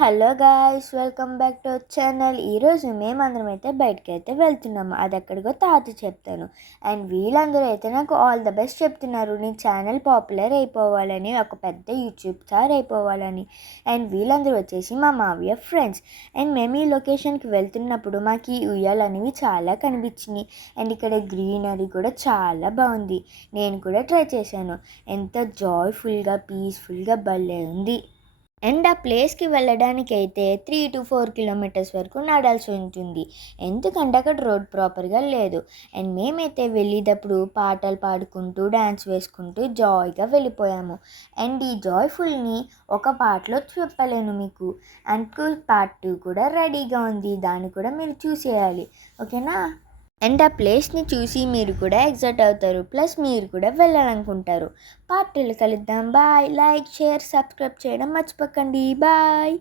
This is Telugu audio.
Hello guys, welcome back to our channel. ఈరోజు మేమందరం అయితే బయటకు అయితే వెళ్తున్నాము. అది ఎక్కడికో తాత చెప్తాను. అండ్ వీళ్ళందరూ అయితే నాకు ఆల్ ద బెస్ట్ చెప్తున్నారు. నీ ఛానల్ పాపులర్ అయిపోవాలని, ఒక పెద్ద యూట్యూబ్ స్టార్ అయిపోవాలని. అండ్ వీళ్ళందరూ వచ్చేసి మా మావయ్య ఫ్రెండ్స్. అండ్ మేము ఈ లొకేషన్కి వెళ్తున్నప్పుడు మాకు ఈ ఉయ్యాలు అనేవి చాలా కనిపించినాయి. అండ్ ఇక్కడ గ్రీనరీ కూడా చాలా బాగుంది. నేను కూడా ట్రై చేశాను. ఎంత జాయ్ఫుల్గా పీస్ఫుల్గా భలే ఉంది. అండ్ ఆ ప్లేస్కి వెళ్ళడానికి అయితే 3 to 4 కిలోమీటర్స్ వరకు నడాల్సి ఉంటుంది. ఎందుకంటే అక్కడ రోడ్ ప్రాపర్గా లేదు. అండ్ మేమైతే వెళ్ళేటప్పుడు పాటలు పాడుకుంటూ డ్యాన్స్ వేసుకుంటూ జాయ్గా వెళ్ళిపోయాము. అండ్ ఈ జాయ్ఫుల్ని ఒక పాటలో చెప్పలేను మీకు. అండ్ పార్ట్ 2 కూడా రెడీగా ఉంది. దాన్ని కూడా మీరు చూసేయాలి, ఓకేనా? అండ్ ఆ ప్లేస్ని చూసి మీరు కూడా ఎగ్జైట్ అవుతారు. ప్లస్ మీరు కూడా వెళ్ళాలనుకుంటారు. పార్ట్ 2లో కలుద్దాం. బాయ్. లైక్, షేర్, సబ్స్క్రైబ్ చేయడం మర్చిపోకండి. బాయ్.